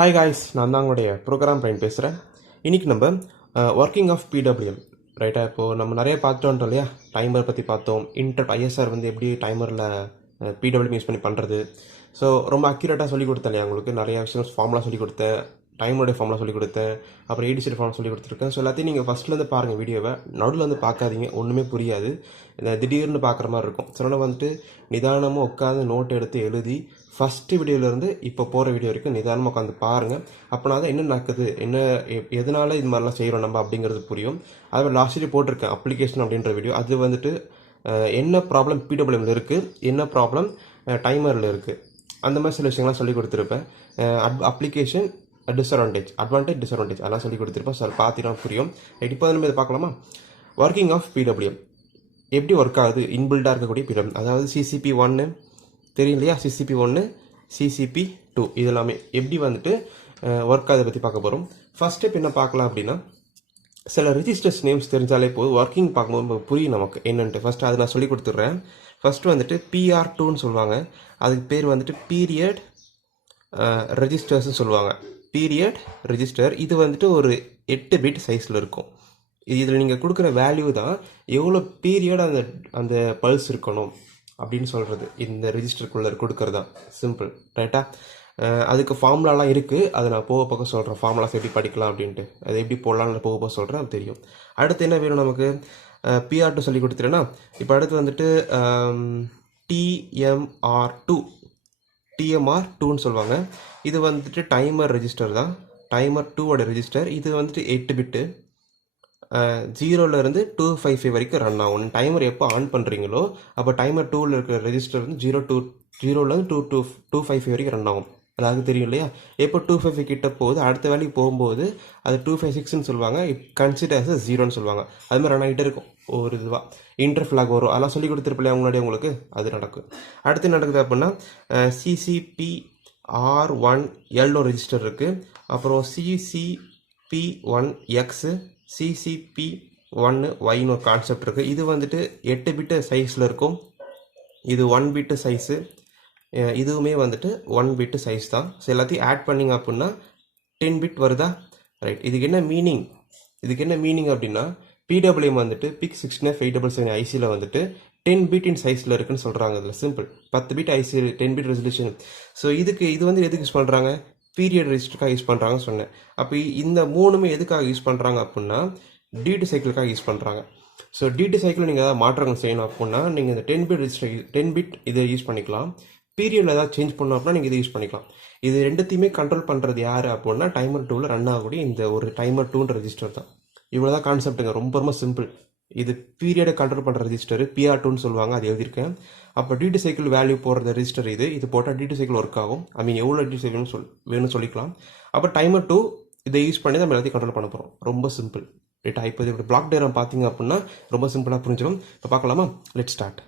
Hi guys, நான் தான் உங்களுடைய ப்ரோக்ராம் ப்ரைன் பேசுகிறேன். இன்றைக்கி நம்ம ஒர்க்கிங் ஆஃப் பிடபிள்யூஎம் ரைட்டாக இப்போது நம்ம நிறைய பார்த்துட்டோம் இல்லையா. டைமர் பற்றி பார்த்தோம், ஐஎஸ்ஆர் வந்து எப்படி டைமரில் பிடபிள்யூஎம் யூஸ் பண்ணி பண்ணுறது. ஸோ ரொம்ப அக்யூரேட்டாக சொல்லிக் கொடுத்தேன் இல்லையா உங்களுக்கு. நிறைய விஷயம் ஃபார்முலா சொல்லிக் கொடுத்தேன், டைமோடைய ஃபார்முலா சொல்லிக் கொடுத்தேன், அப்புறம் ஏடிசிடி ஃபார்முலா சொல்லிக் கொடுத்துருக்கேன். ஸோ எல்லாத்தையும் நீங்கள் ஃபஸ்ட்லேருந்து பாருங்கள் வீடியோவை, நடுவில் வந்து பார்க்காதீங்க, ஒன்றுமே புரியாது. திடீர்னு பார்க்குற மாதிரி இருக்கும். ஸோ வந்துட்டு நிதானமாக உட்காந்து நோட் எடுத்து எழுதி ஃபஸ்ட்டு வீடியோலேருந்து இப்போ போகிற வீடியோ வரைக்கும் நிதானமாக உட்காந்து பாருங்கள். அப்படின்னா தான் என்ன நடக்குது, எதனால் இது மாதிரிலாம் செய்கிறோம் நம்ம அப்படிங்கிறது புரியும். அதுமாதிரி லாஸ்ட் வீடியோ போட்டிருக்கேன் அப்ளிகேஷன் அப்படின்ற வீடியோ. அது வந்துட்டு என்ன ப்ராப்ளம் பிடபிள்யூஎம்ல இருக்குது, என்ன ப்ராப்ளம் டைமரில் இருக்குது, அந்த மாதிரி சில விஷயங்கள்லாம் சொல்லி கொடுத்துருப்பேன். அப்ளிகேஷன் அட்வான்டேஜ் டிஸ்அட்வான்டேஜ் அதெல்லாம் சொல்லி கொடுத்துருப்பேன். ஸோ பார்த்தீங்கன்னா புரியும். இப்போ நம்ம இதை பார்க்கலாமா. ஒர்க்கிங் ஆஃப் பிடபிள்யூஎம் எப்படி ஒர்க் ஆகுது, இன்பில்டாக இருக்கக்கூடிய பிடபிள்யூஎம். அதாவது சிசிபி 1 தெரியும் இல்லையா, சிசிபி 1 சிசிபி 2 இது எல்லாமே எப்படி வந்துட்டு ஒர்க் ஆகுதை பற்றி பார்க்க போகிறோம். ஃபர்ஸ்ட் ஸ்டெப் என்ன பார்க்கலாம் அப்படின்னா, சில ரிஜிஸ்டர்ஸ் நேம்ஸ் தெரிஞ்சாலே போதும், ஒர்க்கிங் பார்க்கும்போது புரியும் நமக்கு என்னன்ட்டு. ஃபஸ்ட்டு அதை நான் சொல்லி கொடுத்துட்றேன். ஃபஸ்ட்டு வந்துட்டு PR2ன்னு சொல்லுவாங்க, அதுக்கு பேர் வந்துட்டு பீரியட் ரெஜிஸ்டர்ஸ்ன்னு சொல்லுவாங்க. பீரியட் ரெஜிஸ்டர் இது வந்துட்டு ஒரு 8 பிட் சைஸில் இருக்கும். இதில் நீங்கள் கொடுக்குற வேல்யூ தான் எவ்வளோ பீரியட் அந்த பல்ஸ் இருக்கணும் அப்படின்னு சொல்கிறது. இந்த ரெஜிஸ்டருக்குள்ளே கொடுக்கறது தான் சிம்பிள் ரைட்டா. அதுக்கு ஃபார்முலாலாம் இருக்குது, அதை நான் போக போக சொல்கிறேன். ஃபார்முலாஸ் எப்படி படிக்கலாம் அப்படின்ட்டு, அதை எப்படி போடலான்னு போக போக சொல்கிறேன், அது தெரியும். அடுத்து என்ன வேணும் நமக்கு, PR2 சொல்லி கொடுத்துட்டேன்னா, இப்போ அடுத்து வந்துட்டு TMR2ன்னு சொல்லுவாங்க. இது வந்துட்டு டைமர் ரெஜிஸ்டர் தான், டைமர் 2ஓட ரெஜிஸ்டர். இது வந்துட்டு 8 பிட்டு, 0லேருந்து 255 வரைக்கும் ரன் ஆகும். டைமர் எப்போ ஆன் பண்ணுறீங்களோ அப்போ டைமர் 2ல் இருக்கிற ரெஜிஸ்டர் வந்து 0லேருந்து 255 வரைக்கும் ரன் ஆகும். அதாவது தெரியும் இல்லையா. எப்போ 255 கிட்ட போகுது, அடுத்த வேலைக்கு போகும்போது அது 256ன்னு சொல்லுவாங்க, கன்சிடர்ஸ் 0ன்னு சொல்லுவாங்க. அது மாதிரி ரன் ஆகிட்டே இருக்கும். ஒரு இதுவாக இன்டர் ஃப்ளாக் வரும், அதெல்லாம் சொல்லி கொடுத்துருப்பில்லையா முன்னாடி உங்களுக்கு, அது நடக்கும். அடுத்து நடக்குது அப்படின்னா CCPR1L ரெஜிஸ்டர் இருக்குது, அப்புறம் CCP1X CCP1Yன்னு ஒரு கான்செப்ட் இருக்குது. இது வந்துட்டு 8 பிட்டு சைஸில் இருக்கும். இது 1 பிட்டு சைஸு, இதுவுமே வந்துட்டு 1 பிட்டு சைஸ் தான். ஸோ எல்லாத்தையும் ஆட் பண்ணிங்க அப்படின்னா 10 பிட் வருதா, ரைட். இதுக்கு என்ன மீனிங் அப்படின்னா, பிடபிள்யூஎம் வந்துட்டு PIC 69877 ஐசியில் வந்துட்டு 10 பிட் இன் சைஸில் இருக்குன்னு சொல்கிறாங்க. இதில் simple 10 bit IC 10 bit resolution. So இது வந்து எதுக்கு யூஸ் பண்ணுறாங்க, பீரியட் ரெஜிஸ்டருக்காக யூஸ் பண்ணுறாங்கன்னு சொன்னேன். அப்போ இந்த மூணுமே எதுக்காக யூஸ் பண்ணுறாங்க அப்படின்னா, டியூட்டி சைக்கிளுக்காக யூஸ் பண்ணுறாங்க. ஸோ டியூட்டி சைக்கிள் நீங்கள் ஏதாவது மாற்றங்கள் செய்யணும் அப்படின்னா நீங்கள் இந்த 10 பிட் ரெஜிஸ்டர் 10 பிட் இதை யூஸ் பண்ணிக்கலாம். பீரியடில் ஏதாவது சேஞ்ச் பண்ணோம் அப்படின்னா நீங்கள் இதை யூஸ் பண்ணிக்கலாம். இது ரெண்டுத்தையுமே கண்ட்ரோல் பண்ணுறது யார் அப்படின்னா, டைமர் 2ல் ரன் ஆகக்கூடிய இந்த ஒரு டைமர் 2ன்ற ரெஜிஸ்டர் தான். இவ்வளோ தான் கான்செப்ட்டுங்க, ரொம்ப சிம்பிள். இது பீரியடை கண்ட்ரோல் பண்ணுற ரெஜிஸ்டர் PR2ன்னு சொல்லுவாங்க, அது எழுதியிருக்கேன். அப்போ டியூட்டி சைக்கிள் வேல்யூ போடுற ரெஜிஸ்டர் இது போட்டால் டியூட்டி சைக்கிள் ஒர்க் ஆகும். எவ்வளோ டியூட்டி சைக்கிள் வேணும்னு சொல்லிக்கலாம். அப்போ டைமர் 2 இதை யூஸ் பண்ணி நம்ம எல்லாத்தையும் கண்ட்ரோல் பண்ண போகிறோம். ரொம்ப சிம்பிள் ரைட்டா. இப்போ இது பிளாக் டயக்ராம் பார்த்தீங்க அப்படின்னா ரொம்ப சிம்பிளாக புரிஞ்சிடும். இப்போ பார்க்கலாமா, லெட் ஸ்டார்ட்.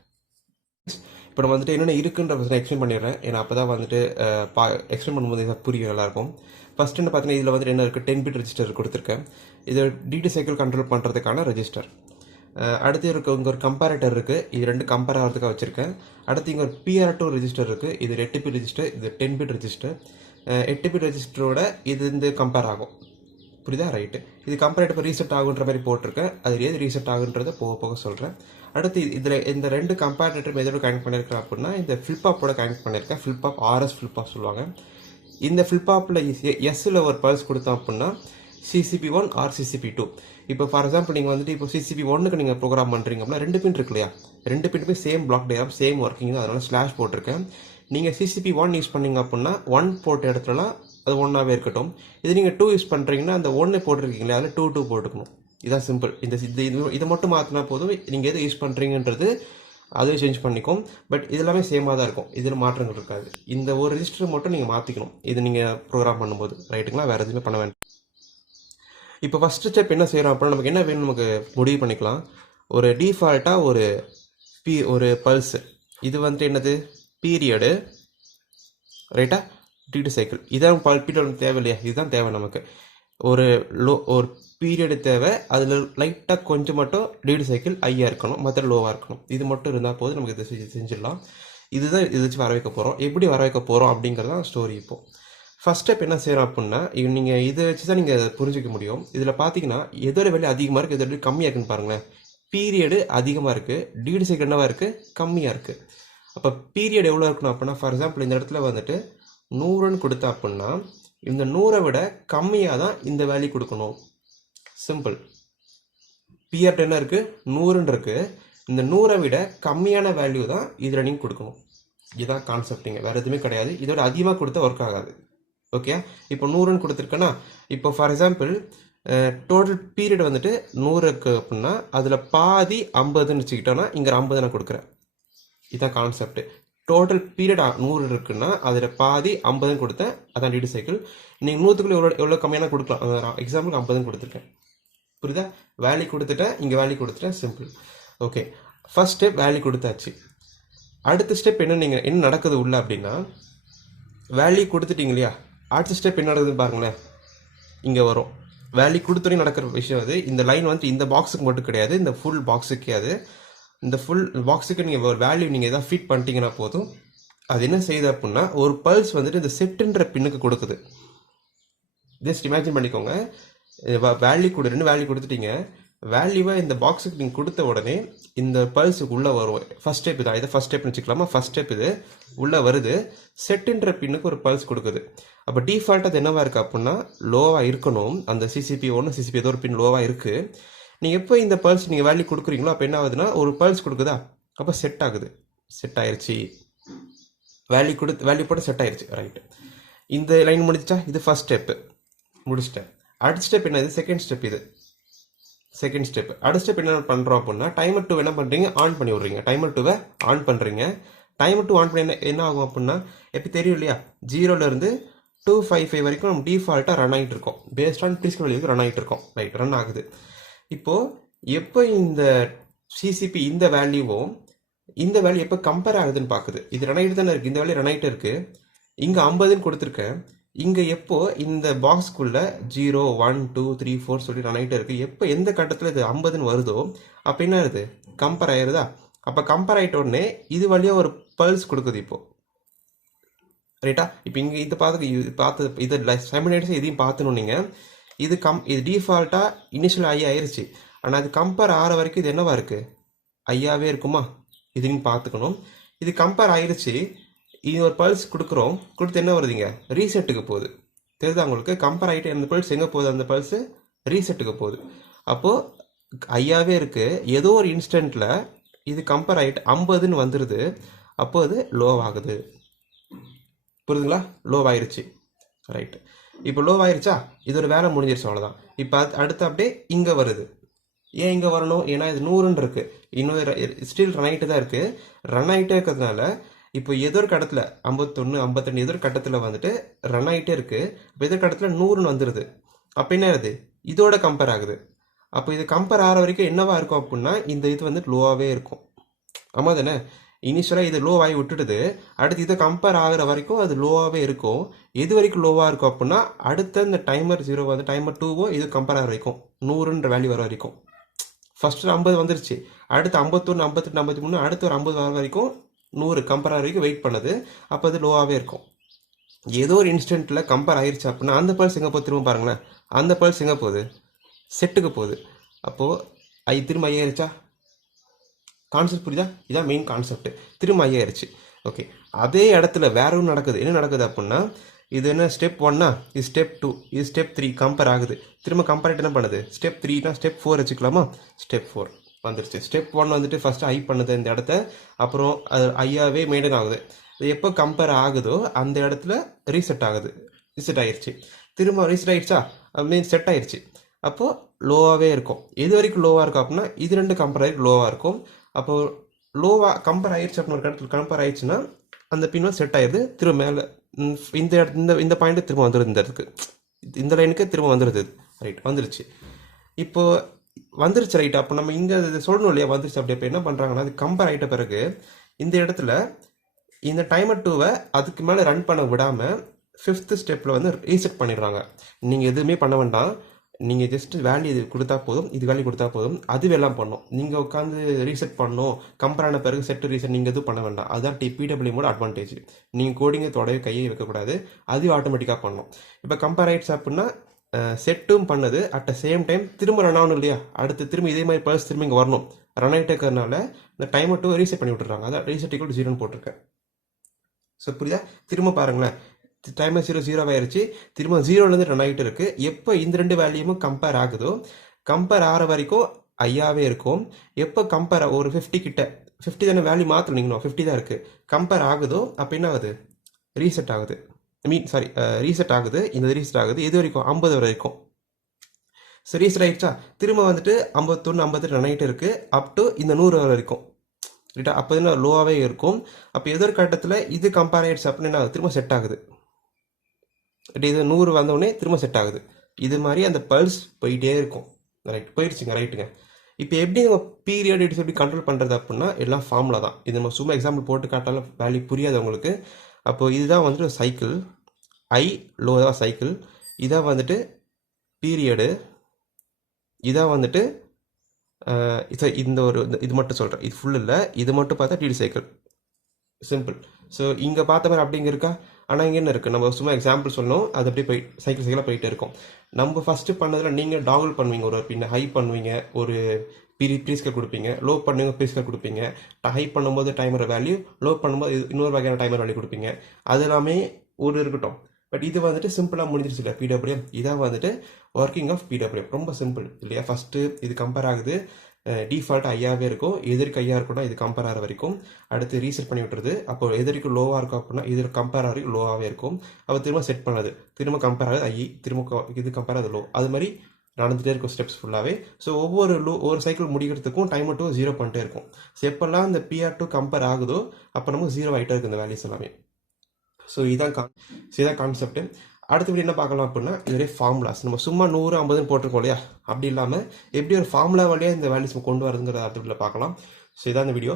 இப்போ நம்ம வந்துட்டு என்னென்ன இருக்குன்ற எக்ஸ்பிளைன் பண்ணிடுறேன். ஏன்னா அப்போ தான் வந்துட்டு எக்ஸ்பிளைன் பண்ணும்போது இதை புரியும் நல்லாயிருக்கும். ஃபஸ்ட் என்ன பார்த்தீங்கன்னா, இதில் வந்துட்டு என்ன இருக்குது, 10 பிட் ரெஜிஸ்டர் கொடுத்துருக்கேன். இது டியூட்டி சைக்கிள் கண்ட்ரோல் பண்ணுறதுக்கான ரெஜிஸ்டர். அடுத்து இங்கே ஒரு கம்பேரேட்டர் இருக்குது, இது 2 கம்பேர் ஆகிறதுக்காக வச்சுருக்கேன். அடுத்து இங்கே ஒரு PR2 ரெஜிஸ்டர் இருக்குது, இது 8 பிட் ரெஜிஸ்டர், இது 10 பிட் ரெஜிஸ்டர். 8 பிட் ரெஜிஸ்டரோட இது கம்பேர் ஆகும், புரியுதா, ரைட்டு. இது கம்பேரேட்டிவ் ரீசெட் ஆகுன்ற மாதிரி போட்டிருக்கேன், அது ஏது ரீசெட் ஆகுன்றதை போக போக சொல்கிறேன். அடுத்து இதில் இந்த 2 கம்பேரேட்டர் எதோட கனெக்ட் பண்ணியிருக்கேன் அப்படின்னா, இந்த ஃப்ளிப்பாப்போட கனெக்ட் பண்ணியிருக்கேன். ஃப்ளிப்பாப் RS ஃப்ளிப்பாப் சொல்லுவாங்க. இந்த ஃப்ளிப்பாப்பில் எஸ்ஸில் ஒரு பல்ஸ் கொடுத்தோம் அப்படின்னா CCP1 ஆர் CCP2. இப்போ ஃபார் எக்ஸாம்பிள் நீங்கள் வந்துட்டு இப்போ CCP1க்கு நீங்கள் ப்ரோக்ராம் பண்ணுறீங்க அப்படின்னா 2 பின் இருக்கு இல்லையா, 2 பின்னுமே same block diagram same working தான், அதனால ஸ்லாஷ் போட்டிருக்கேன். நீங்கள் CCP1 யூஸ் பண்ணீங்க அப்படின்னா 1 போட்ட இடத்துலலாம் அது 1ஆகவே இருக்கட்டும். இது நீங்கள் 2 யூஸ் பண்ணுறீங்கன்னா அந்த 1 போட்டிருக்கீங்களா, அதில் 2 போட்டுக்கணும். இதான் சிம்பிள். இதை மட்டும் மாற்றினா போதும். நீங்கள் எது யூஸ் பண்ணுறீங்கன்றது அதுவே சேஞ்ச் பண்ணிக்கும். பட் இதெல்லாமே சேமாக தான் இருக்கும், இதில் மாற்றங்கள் இருக்காது. இந்த ஒரு ரெஜிஸ்டர் மட்டும் நீங்கள் மாற்றிக்கணும் இது நீங்கள் ப்ரோக்ராம் பண்ணும்போது, ரைட்டுங்களா. வேறு எதுவுமே பண்ண வேண்டாம். இப்போ ஃபஸ்ட்டு ஸ்டெப் என்ன செய்கிறோம் அப்படின்னா, நமக்கு என்ன வேணும் நமக்கு முடிவு பண்ணிக்கலாம். ஒரு டிஃபால்ட்டாக ஒரு பல்ஸு, இது வந்துட்டு என்னது பீரியடு ரைட்டா, டியூட்டி சைக்கிள். இதான் பீரியட் தேவை இல்லையா, இதுதான் தேவை நமக்கு. ஒரு பீரியடு தேவை, அதில் லைட்டாக கொஞ்சம் மட்டும் டியூட்டி சைக்கிள் ஹையாக இருக்கணும், மற்ற லோவாக இருக்கணும். இது மட்டும் இருந்தால் போது நமக்கு இதை செஞ்சிடலாம். இதுதான் இதை வச்சு வர வைக்க போகிறோம். எப்படி வர வைக்க போகிறோம் அப்படிங்கிறதான் ஸ்டோரி. இப்போது ஃபர்ஸ்ட் ஸ்டெப் என்ன செய்கிறோம் அப்படின்னா நீங்கள் இதை வச்சு தான் நீங்கள் புரிஞ்சிக்க முடியும். இதில் பார்த்தீங்கன்னா எதோட வேல்யூ அதிகமாக இருக்குது, எதோட கம்மியாக இருக்குன்னு பாருங்களேன். பீரியடு அதிகமாக இருக்குது, டியூட்டி சைக்கிள் என்னவா இருக்குது, கம்மியாக இருக்குது. அப்போ பீரியட் எவ்வளோ இருக்கணும் அப்படின்னா, ஃபார் எக்ஸாம்பிள் இந்த இடத்துல வந்துட்டு 100ன்னு கொடுத்தா அப்படின்னா இந்த 100 விட கம்மியாக தான் இந்த வேல்யூ கொடுக்கணும். சிம்பிள். பீரியட் என்ன இருக்குது, 100ன்னு இருக்குது. இந்த 100 விட கம்மியான வேல்யூ தான் இதில் நீங்கள் கொடுக்கணும். இதுதான் கான்செப்டிங்க, வேறு எதுவுமே கிடையாது. இதோட அதிகமாக கொடுத்தா ஒர்க் ஆகாது. ஓகே, இப்போ 100ன்னு கொடுத்துருக்கேன்னா, இப்போ ஃபார் எக்ஸாம்பிள் டோட்டல் பீரியட் வந்துட்டு 100 இருக்குது அப்படின்னா அதில் பாதி 50ன்னு வச்சுக்கிட்டோன்னா இங்கே 50 நான் கொடுக்குறேன். இதுதான் கான்செப்ட். டோட்டல் பீரியட் 100 இருக்குன்னா அதில் பாதி 50ன்னு கொடுத்தேன், அதான் டியூட்டி சைக்கிள். நீங்கள் 100க்குள்ளே எவ்வளோ கம்மியான கொடுக்கலாம். எக்ஸாம்பிளுக்கு 50ன்னு கொடுத்துருக்கேன். புரியுதா? வேல்யூ கொடுத்துட்டேன், இங்கே வேல்யூ கொடுத்துட்டேன், simple. Okay, first step value கொடுத்தாச்சு. அடுத்த ஸ்டெப் என்ன நடக்குது உள்ள அப்படின்னா, வேல்யூ கொடுத்துட்டீங்க இல்லையா, அடுத்த ஸ்டெப் என்ன நடக்குதுன்னு பாருங்களேன். இங்கே வரும் வேல்யூ கொடுத்தோடனே நடக்கிற விஷயம் அது. இந்த லைன் வந்துட்டு இந்த பாக்ஸுக்கு மட்டும் கிடையாது, இந்த ஃபுல் பாக்ஸுக்கே அது. இந்த ஃபுல் பாக்ஸுக்கு நீங்கள் ஒரு வேல்யூ நீங்கள் எதாவது ஃபிட் பண்ணிட்டீங்கன்னா போதும். அது என்ன செய்யுது அப்படின்னா, ஒரு பல்ஸ் வந்துட்டு இந்த செட்டுன்ற பின்னுக்கு கொடுக்குது. ஜஸ்ட் இமேஜின் பண்ணிக்கோங்க, வேல்யூ ரெண்டு வேல்யூ கொடுத்துட்டீங்க. வேல்யூவை இந்த பாக்ஸுக்கு நீங்கள் கொடுத்த உடனே இந்த பல்ஸுக்கு உள்ளே வரும். ஃபர்ஸ்ட் ஸ்டெப் இதான், இதை ஃபர்ஸ்ட் ஸ்டெப்னு வச்சுக்கலாமா. ஃபர்ஸ்ட் ஸ்டெப் இது உள்ளே வருது, செட்டுன்ற பின்னுக்கு ஒரு பல்ஸ் கொடுக்குது. அப்போ டிஃபால்ட் அது என்னவா இருக்குது அப்படின்னா லோவாக இருக்கணும். அந்த சிசிபி ஒன்று சிசிபி ஏதோ ஒரு பின் லோவாக இருக்குது. நீங்கள் எப்போ இந்த பல்ஸ் நீங்கள் வேல்யூ கொடுக்குறீங்களோ அப்போ என்ன ஆகுதுன்னா ஒரு பல்ஸ் கொடுக்குதா, அப்போ செட் ஆகுது. செட் ஆயிடுச்சு, வேல்யூ போட்டு செட் ஆயிடுச்சு. ரைட்டு, இந்த லைன் முடிச்சா இது ஃபர்ஸ்ட் ஸ்டெப்பு முடிச்சிட்டேன். அடுத்த ஸ்டெப் என்ன, இது செகண்ட் ஸ்டெப். இது செகண்ட் ஸ்டெப். அடுத்த ஸ்டெப் என்ன பண்ணுறோம் அப்படின்னா, டைமர் 2 என்ன பண்ணுறீங்க, ஆன் பண்ணி விட்றீங்க. டைமர் 2 ஆன் பண்ணுறீங்க. டைமர் 2 ஆன் பண்ணி என்ன ஆகும் அப்படின்னா, எப்படி தெரியும் இல்லையா, 0லேருந்து 255 வரைக்கும் நம்ம டிஃபால்ட்டாக ரன் ஆகிட்டு இருக்கோம். பேஸ்ட் ஆன் ப்ரீஸ்கூல் வேல்யூக்கு ரன் ஆகிட்டு இருக்கோம். ரைட், ரன் ஆகுது. இப்போது எப்போ இந்த சிசிபி இந்த வேல்யூவும் இந்த வேல்யூ எப்போ கம்பேர் ஆகுதுன்னு பார்க்குது. இது ரன் ஆகிட்டு தானே இருக்குது, இந்த வேல்யூ ரன் ஆகிட்டு இருக்குது. இங்கே 50ன்னு கொடுத்துருக்கேன். இங்கே எப்போ இந்த பாக்ஸ்க்குள்ள 0 1 2 3 4 சொல்லி ரன் ஆகிட்டே இருக்குது. எப்போ எந்த கட்டத்தில் இது 50ன்னு வருதோ அப்போ என்ன ஆகுது, கம்பேர் ஆயிடுதா. அப்போ கம்பேர் ஆகிட்ட உடனே இது வழியாக ஒரு பல்ஸ் கொடுக்குது. இப்போது ரைட்டா, இப்போ இங்கே இது பார்த்து இதை சைமல்டேனியஸாக இதையும் பார்த்துணும் நீங்கள். இது டிஃபால்ட்டாக இனிஷியல் ஆயிருச்சு. ஆனால் அது கம்பேர் ஆகிற வரைக்கும் இது என்னவா இருக்குது, ஐயாவே இருக்குமா, இதுன்னு பார்த்துக்கணும். இது கம்பேர் ஆயிடுச்சு, இது ஒரு பல்ஸ் கொடுக்குறோம். கொடுத்து என்ன வருதுங்க, ரீசெட்டுக்கு போகுது. தெரியுதா உங்களுக்கு, கம்பேர் ஆகிட்டு அந்த பல்ஸ் எங்கே போகுது, அந்த பல்ஸு ரீசெட்டுக்கு போகுது. அப்போது ஐயாவே இருக்குது, ஏதோ ஒரு இன்ஸ்டன்ட்டில் இது கம்பேர் ஆகிட்டு 50ன்னு வந்துடுது. அப்போ அது லோவாகுது. புரியுதுங்களா, லோவாயிருச்சு. ரைட்டு, இப்போ லோவாயிருச்சா, இதோட வேலை முடிஞ்சிருச்சு, அவ்வளோதான். இப்போ அடுத்து அப்படியே இங்கே வருது. ஏன் இங்கே வரணும், ஏன்னா இது 100ன்னு இருக்குது. இன்னும் ஸ்டில் ரன் ஆகிட்டு தான் இருக்குது. ரன் ஆகிட்டே இருக்கிறதுனால இப்போ ஏதோ ஒரு கட்டத்தில் 51 52 ஏதோ ஒரு கட்டத்தில் வந்துட்டு ரன் ஆகிட்டே இருக்குது. இப்போ ஏதோ கட்டத்தில் 100ன்னு வந்துடுது. அப்போ என்ன ஆகுது, இதோட கம்பேர் ஆகுது. அப்போ இது கம்பேர் ஆகிற வரைக்கும் என்னவா இருக்கும் அப்படின்னா, இந்த இது வந்துட்டு லோவாகவே இருக்கும். ஆமாம் தானே, இனிஷியலாக இது லோ ஆகி விட்டுடுது. அடுத்து இதை கம்பேர் ஆகிற வரைக்கும் அது லோவாகவே இருக்கும். எது வரைக்கும் லோவாக இருக்கும் அப்படின்னா, அடுத்த இந்த டைமர் 0 வந்து டைமர் 2வோ இது கம்பேர் ஆகிற வரைக்கும் 100ன்ற வேல்யூ வர வரைக்கும். ஃபர்ஸ்ட்டு 50 வந்துருச்சு, அடுத்து 51 58 53 அடுத்து ஒரு 50 வர வரைக்கும் 100 கம்பேர் ஆகிற வரைக்கும் வெயிட் பண்ணுது. அப்போ அது லோவாகவே இருக்கும். ஏதோ ஒரு இன்ஸ்டன்ட்டில் கம்பேர் ஆயிடுச்சு அப்படின்னா அந்த பல்ஸ் எங்கே போகுது, திரும்ப பாருங்களேன், அந்த பல்ஸ் எங்கே போகுது, செட்டுக்கு போகுது. அப்போது திரும்ப ஐயாயிருச்சா, கான்செப்ட் புரியுதா, இதான் மெயின் கான்செப்ட். திரும்ப ஐயாயிருச்சு. ஓகே, அதே இடத்துல வேற ஒன்று நடக்குது. என்ன நடக்குது அப்படின்னா, இது என்ன ஸ்டெப் 1னா, இது ஸ்டெப் 2, இது ஸ்டெப் 3 கம்பேர் ஆகுது. திரும்ப கம்பேர் என்ன பண்ணுது, ஸ்டெப் 3னா ஸ்டெப் 4 வச்சுக்கலாமா. ஸ்டெப் 4 வந்துருச்சு. ஸ்டெப் 1 வந்துட்டு ஃபர்ஸ்ட் ஐ பண்ணுது இந்த இடத்த, அப்புறம் அது ஐயாவே மெயின்டைன் ஆகுது. இது எப்போ கம்பேர் ஆகுதோ அந்த இடத்துல ரீசெட் ஆகுது. ரீசெட் ஆயிடுச்சு. திரும்ப ரீசெட் ஆயிடுச்சா, மீன் செட் ஆயிடுச்சு. அப்போது லோவாகவே இருக்கும். எது வரைக்கும் லோவாக இருக்கும் அப்படின்னா, இது ரெண்டு கம்பேர் ஆகி லோவாக இருக்கும். அப்போது லோவாக கம்பேர் ஆயிடுச்சு அப்படின்னு ஒரு இடத்துல கம்பேர் ஆயிடுச்சுன்னா அந்த பின்னும் செட் ஆயிடுது. திரும்ப மேலே இந்த பாயிண்ட்டு திரும்ப வந்துடுது, இந்த இடத்துக்கு இந்த லைனுக்கு திரும்ப வந்துடுது. ரைட், வந்துருச்சு. இப்போது வந்துருச்சு. ரைட், அப்போ நம்ம இங்கே இது சொல்லணும் இல்லையா, வந்துருச்சு. அப்படி இப்போ என்ன பண்ணுறாங்கன்னா, அது கம்பேர் ஆகிட்ட பிறகு இந்த இடத்துல இந்த டைமர் 2வை அதுக்கு மேலே ரன் பண்ண விடாமல் 5th ஸ்டெப்பில் வந்து ரீசெட் பண்ணிடுறாங்க. நீங்கள் எதுவுமே பண்ண வேண்டாம். நீங்கள் ஜஸ்ட் வேல்யூ இது கொடுத்தா போதும், இது வேல்யூ கொடுத்தா போதும், அதுவே எல்லாம் பண்ணும். நீங்கள் உட்காந்து ரீசெட் பண்ணணும், கம்பேர் ஆன பிறகு செட் ரீசெட் நீங்கள் எதுவும் பண்ண வேண்டாம். அதுதான் பிடபிள்யூமோட அட்வான்டேஜ். நீங்கள் கோடிங்கை தொடவே கையை வைக்கக்கூடாது, அதுவும் ஆட்டோமேட்டிக்காக பண்ணும். இப்போ கம்பேர் ஆயிடுச்சு அப்படின்னா செட்டும் பண்ணது அட் த சேம் டைம் திரும்ப ரன் ஆகணும் இல்லையா, அடுத்து திரும்ப இதே மாதிரி பல்ஸ் திரும்ப இங்கே வரணும். ரன் ஆகிட்டே இருக்கிறதுனால இந்த டைமை டூ ரீசெட் பண்ணி விட்டுறாங்க. அதான் ரீசெட் ஈக்குவல் 0 போட்டிருக்கேன். ஸோ புரியுதா? திரும்ப பாருங்களேன், டைமர் 0 ஆயிடுச்சு, திரும்ப 0லேருந்து ரன் ஆகிட்டு இருக்கு. எப்போ இந்த ரெண்டு வேல்யூமும் கம்பேர் ஆகுதோ, கம்பேர் ஆகிற வரைக்கும் ஐயாவே இருக்கும். எப்போ கம்பேர் ஒரு 50 கிட்ட 50 தானே வேல்யூ மாற்றணும், நீங்கள் 50 தான் இருக்குது, கம்பேர் ஆகுதோ அப்போ என்ன ஆகுது, ரீசெட் ஆகுது. ரீசெட் ஆகுது. இந்த ரீசெட் ஆகுது எது வரைக்கும், 50 வரைக்கும். ஸோ ரீசெட் ஆகிடுச்சா, திரும்ப வந்துட்டு 51 58 ரன் ஆகிட்டு இருக்குது அப் டு இந்த 100 வரைக்கும். ரைட்டா? அப்போ என்ன லோவாகவே இருக்கும். அப்போ ஏதோ ஒரு கட்டத்தில் இது கம்பேர் ஆகிடுச்சு அப்படின்னு என்ன ஆகுது, திரும்ப செட் ஆகுது. இது 100 வந்தோடனே திரும்ப செட் ஆகுது. இது மாதிரி அந்த பல்ஸ் போயிட்டே இருக்கும். ரைட், போயிடுச்சுங்க. ரைட்டுங்க. இப்போ எப்படி நம்ம பீரியட் எப்படி கண்ட்ரோல் பண்ணுறது அப்படின்னா எல்லாம் ஃபார்முலா தான். இது நம்ம சும்மா எக்ஸாம்பிள் போட்டு காட்டாலும் வேல்யூ புரியாது உங்களுக்கு. அப்போது இதுதான் வந்துட்டு சைக்கிள், ஐ லோ தான் சைக்கிள், இதான் வந்துட்டு பீரியடு, இதான் வந்துட்டு இந்த ஒரு இது மட்டும் சொல்கிறேன், இது ஃபுல் இல்லை, இது மட்டும் பார்த்தா டிடி சைக்கிள். சிம்பிள். ஸோ இங்கே பார்த்த மாதிரி அப்படிங்க இருக்கா, ஆனால் இங்கே என்ன இருக்குது, நம்ம சும்மா எக்ஸாம்பிள் சொல்லணும், அது அப்படியே சைக்கிளாக போயிட்டே இருக்கும். நம்ம ஃபஸ்ட்டு பண்ணதில் நீங்கள் டாகுல் பண்ணுவீங்க, ஒரு பின்ன ஹை பண்ணுவீங்க, ஒரு ப்ரீஸ்கல் கொடுப்பீங்க, லோ பண்ணுவீங்க ப்ரீஸ்கல் கொடுப்பீங்க, ஹை பண்ணும்போது டைமர் வேல்யூ, லோ பண்ணும்போது இன்னொரு வகையான டைமர் வேல்யூ கொடுப்பீங்க. அது எல்லாமே ஒரு இருக்கட்டும். பட் இது வந்துட்டு சிம்பிளாக முடிஞ்சிருச்சு இல்லை பிடபிள்யூஎம். இதான் வந்துட்டு ஒர்க்கிங் ஆஃப் பிடபிள்யூஎம். ரொம்ப சிம்பிள் இல்லையா? ஃபஸ்ட்டு இது கம்பேர் ஆகுது, டிஃபால்ட் ஐயாவே இருக்கும், எதிர்க்கு ஐயா இருக்குன்னா இது கம்பேர் ஆகிற வரைக்கும். அடுத்து ரீசெட் பண்ணி விட்டுறது, அப்போ எதிர்க்கு லோவாக இருக்கும் அப்படின்னா இது கம்பேர் ஆகி லோவாகவே இருக்கும். அப்போ திரும்ப செட் பண்ணது, திரும்ப கம்பேர் ஆகுது ஐ, திரும்ப இது கம்பேர் ஆகுது லோ. அது மாதிரி நடந்துகிட்டே இருக்கும் ஸ்டெப்ஸ் ஃபுல்லாகவே. ஸோ ஒவ்வொரு சைக்கிள் முடிக்கிறதுக்கும் டைமர் டூ 0 பண்ணிட்டே இருக்கும். ஸோ எப்போல்லாம் இந்த பிஆர் டூ கம்பேர் ஆகுதோ அப்போ நமக்கு 0 ஆகிட்டே இருக்குது இந்த வேல்யூஸ் எல்லாமே. ஸோ இதான் கான்செப்ட். அடுத்தபடி என்ன பார்க்கலாம் அப்படின்னா இதே ஃபார்முலாஸ். நம்ம சும்மா 100 50 போட்டிருக்கோம் இல்லையா, அப்படி இல்லாமல் எப்படி ஒரு ஃபார்முலா வழியாக இந்த வேல்யூஸ் கொண்டு வரதுங்கிறத அடுத்த பார்க்கலாம். ஸோ இதான் இந்த வீடியோ.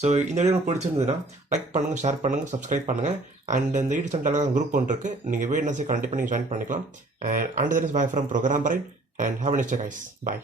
ஸோ இந்த வீடியோ உங்களுக்கு பிடிச்சிருந்ததுன்னா லைக் பண்ணுங்கள், ஷேர் பண்ணுங்கள், சப்ஸ்கிரைப் பண்ணுங்கள். அண்ட் இந்த வீடியோ சென்டரில் குரூப் ஒன்று இருக்குது, நீங்கள் வேணும்னா கண்டிப்பாக நீங்கள் ஜாயின் பண்ணிக்கலாம். And then is bye from programme parade and have a nice day guys. Bye.